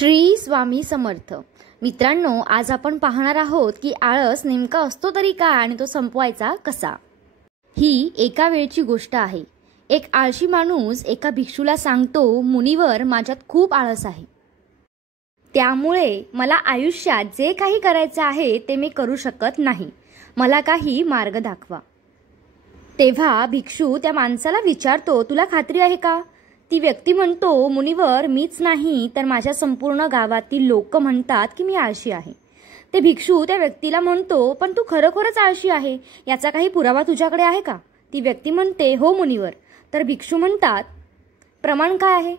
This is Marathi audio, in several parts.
श्री स्वामी समर्थ। मित्रांनो, आज आपण पाहणार आहोत की आळस नेमका असतो तरी काय आणि तो संपवायचा कसा। ही एका वेळची गोष्ट आहे। एक आळशी माणूस एका भिक्षूला सांगतो, मुनिवर, माझ्यात खूप आळस आहे, त्यामुळे मला आयुष्यात जे काही करायचे आहे ते मी करू शकत नाही, मला काही मार्ग दाखवा। तेव्हा भिक्षू त्या माणसाला विचारतो, तुला खात्री आहे का? ती व्यक्ती म्हणतो, मुनिवर, मीच नाही तर माझ्या संपूर्ण गावातील लोक म्हणतात की मी आळशी आहे। ते भिक्षू त्या व्यक्तीला म्हणतो, पण तू खरोखरच आळशी आहे, याचा काही पुरावा तुझ्याकडे आहे का? ती व्यक्ती म्हणते, हो मुनिवर। तर भिक्षू म्हणतात, प्रमाण काय आहे?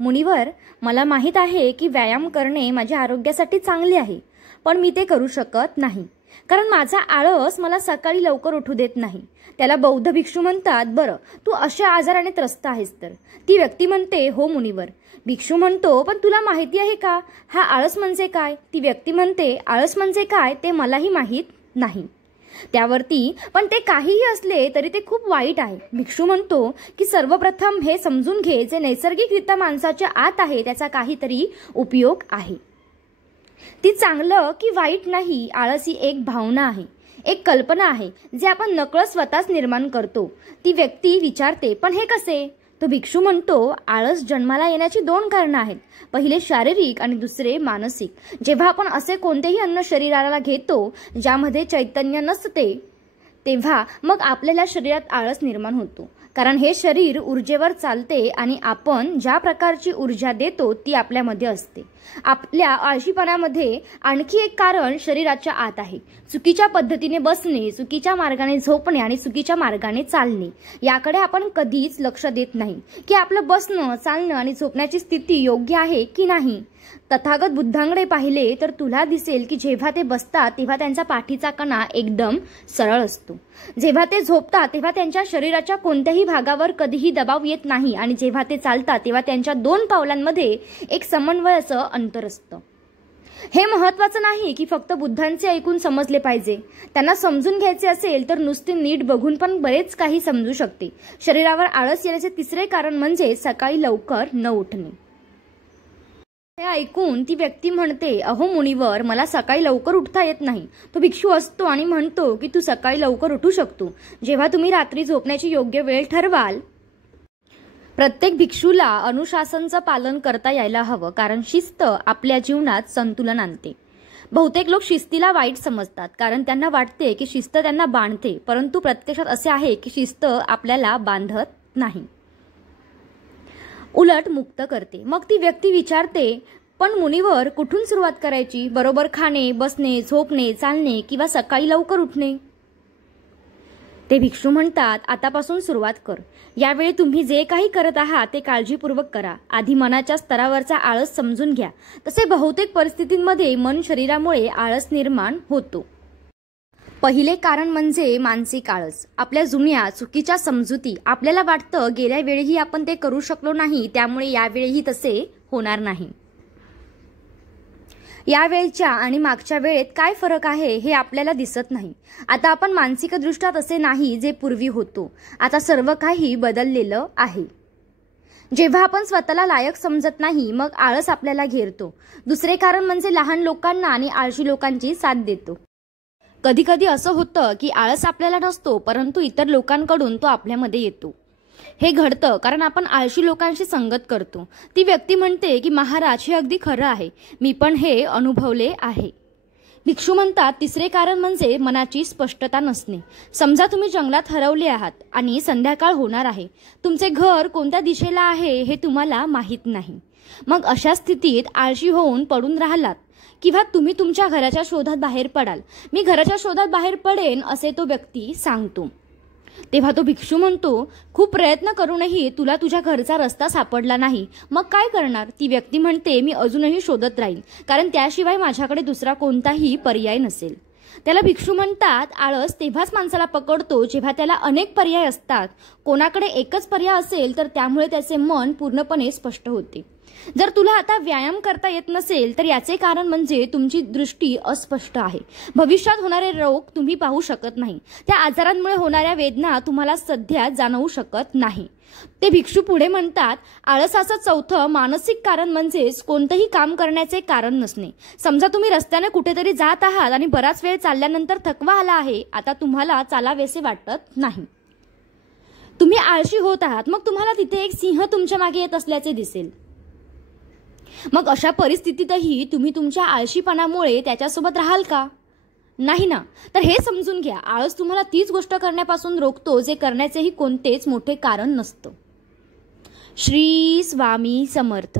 मुनिवर, मला माहित आहे की व्यायाम करणे माझ्या आरोग्यासाठी चांगले आहे, पण मी ते करू शकत नाही, कारण माझा आळस मला सकाळी लवकर उठू देत नाही। त्याला बौद्ध भिक्षू म्हणतात, बरं, तू अशा आजाराने त्रस्त आहेस तर? ती व्यक्ती म्हणते, हो मुनिवर। भिक्षू म्हणतो, पण तुला माहिती आहे का हा आळस म्हणजे काय? ती व्यक्ती म्हणते, आळस म्हणजे काय ते मलाही माहीत नाही। त्यावरती, पण ते काहीही असले तरी ते खूप वाईट आहे। भिक्षू म्हणतो की सर्वप्रथम हे समजून घे, जे नैसर्गिकरित्या माणसाच्या आत आहे त्याचा काहीतरी उपयोग आहे। ती चांगलं की वाईट नाही, आळस ही एक भावना आहे, एक कल्पना आहे, जे आपण नकळत स्वतःच निर्माण करतो। ती व्यक्ती विचारते, पण हे कसे? तो भिक्षू म्हणतो, आळस जन्माला येण्याची दोन कारणं आहेत, पहिले शारीरिक आणि दुसरे मानसिक। जेव्हा आपण असे कोणतेही अन्न शरीराला घेतो ज्यामध्ये चैतन्य नसते, तेव्हा मग आपल्याला शरीरात आळस निर्माण होतो, कारण हे शरीर ऊर्जेवर चालते आणि आपण ज्या प्रकारची ऊर्जा देतो ती आपल्यामध्ये असते। आपल्या आळशीपणामध्ये आणखी एक कारण शरीराच्या आत आहे, चुकीच्या पद्धतीने बसणे, चुकीच्या मार्गाने झोपणे आणि चुकीच्या मार्गाने चालणे। याकडे आपण कधीच लक्ष देत नाही की आपलं बसणं, चालणं आणि झोपण्याची स्थिती योग्य आहे की नाही। तथागत बुद्धांकडे पाहिले तर तुला दिसेल की जेव्हा ते बसतात तेव्हा त्यांचा पाठीचा कणा एकदम सरळ असतो, जेव्हा ते झोपतात तेव्हा त्यांच्या शरीराच्या कोणत्याही भागावर कधीही दबाव येत नाही आणि जेव्हा ते चालतात तेव्हा त्यांच्या दोन पावलांमध्ये एक समन्वयाचं अंतर असतं। हे महत्त्वाचं नाही की फक्त बुद्धांचे ऐकून समजले पाहिजे, त्यांना समजून घ्यायचे असेल तर नुसते नीट बघून पण बरेच काही समजू शकते। शरीरावर आळस येण्याचे तिसरे कारण म्हणजे सकाळी लवकर न उठणे। हे ऐकून ती व्यक्ती म्हणते, अहो मुनिवर, मला सकाळी लवकर उठता येत नाही। तो भिक्षू असतो आणि म्हणतो की तू सकाळी लवकर उठू शकतो जेव्हा तुम्ही रात्री झोपण्याची योग्य वेळ ठरवाल। प्रत्येक भिक्षूला अनुशासनाचं पालन करता यायला हवं, कारण शिस्त आपल्या जीवनात संतुलन आणते। बहुतेक लोक शिस्तीला वाईट समजतात, कारण त्यांना वाटते की शिस्त त्यांना बांधते, परंतु प्रत्यक्षात असे आहे की शिस्त आपल्याला बांधत नाही, उलट मुक्त करते। मग ती व्यक्ती विचारते, पण मुनिवर, कुठून सुरुवात करायची? बरोबर खाणे, बसणे, झोपणे, चालणे किंवा सकाळी लवकर उठणे? ते भिक्षू म्हणतात, आतापासून सुरुवात कर। यावेळी तुम्ही जे काही करत आहात ते काळजीपूर्वक करा। आधी मनाच्या स्तरावरचा आळस समजून घ्या। तसे बहुतेक परिस्थितींमध्ये मन शरीरामुळे आळस निर्माण होतो। पहिले कारण म्हणजे मानसिक आळस, आपल्या जुन्या चुकीच्या समजुती। आपल्याला वाटतं गेल्या वेळीही आपण ते करू शकलो नाही, त्यामुळे यावेळीही तसे होणार नाही। यावेळच्या आणि मागच्या वेळेत काय फरक आहे हे आपल्याला दिसत नाही। आता आपण मानसिकदृष्ट्या तसे नाही जे पूर्वी होतो, आता सर्व काही बदललेलं आहे। जेव्हा आपण स्वतःला लायक समजत नाही मग आळस आपल्याला घेरतो। दुसरे कारण म्हणजे लहान लोकांना आणि आळशी लोकांची साथ देतो। कधी कधी असं होतं की आळस आपल्याला नसतो, परंतु इतर लोकांकडून तो आपल्यामध्ये येतो। हे घडतं कारण आपण आळशी लोकांशी संगत करतो। ती व्यक्ती म्हणते की महाराज, हे अगदी खरं आहे, मी पण हे अनुभवले आहे। भिक्षू म्हणतात, तिसरे कारण म्हणजे मनाची स्पष्टता नसणे। समजा तुम्ही जंगलात हरवले आहात आणि संध्याकाळ होणार आहे, तुमचे घर कोणत्या दिशेला आहे हे तुम्हाला माहीत नाही। मग अशा स्थितीत आळशी होऊन पडून राहिलात किंवा तुम्ही तुमच्या घराच्या शोधात बाहेर पडाल। मी घराच्या शोधात बाहेर पडेन असे तो व्यक्ती सांगतो। तेव्हा तो भिक्षू म्हणतो, खूप प्रयत्न करूनही तुला तुझ्या घरचा रस्ता सापडला नाही, मग काय करणार? ती व्यक्ती म्हणते, मी अजूनही शोधत राहील, कारण त्याशिवाय माझ्याकडे दुसरा कोणताही पर्याय नसेल। त्याला भिक्षू म्हणतात, आळस तेव्हाच माणसाला पकडतो जेव्हा त्याला अनेक पर्याय असतात। कोणाकडे एकच पर्याय असेल तर त्यामुळे त्याचे मन पूर्णपणे स्पष्ट होते। जर तुला आता व्यायाम करता येत नसेल तर याचे कारण म्हणजे तुमची दृष्टी अस्पष्ट आहे. भविष्यात होणारे रोग तुम्ही पाहू शकत नाही. त्या आजारांमुळे होणाऱ्या वेदना तुम्हाला सध्या जाणवू शकत नाही. ते भिक्षू पुढे म्हणतात, आळसाचं चौथं मानसिक कारण म्हणजेच कोणतंही काम करण्याचे कारण नसणे. समजा तुम्ही रस्त्याने कुठेतरी जात आहात आणि बराच वेळ चालल्यानंतर थकवा आला आहे. आता तुम्हाला चालावेसे वाटत नाही. तुम्ही आळशी होत आहात. मग तुम्हाला तिथे एक सिंह तुमच्या मागे येत असल्याचे दिसेल. मग अशा परिस्थितीतही तुम्ही तुमच्या आळशीपणामुळे त्याच्यासोबत राहाल का? नाही ना. तर हे समजून घ्या, आळस तुम्हाला तीच गोष्ट करण्यापासून रोखतो जे करण्याचेही कोणतेच मोठे कारण नसतं. श्री स्वामी समर्थ.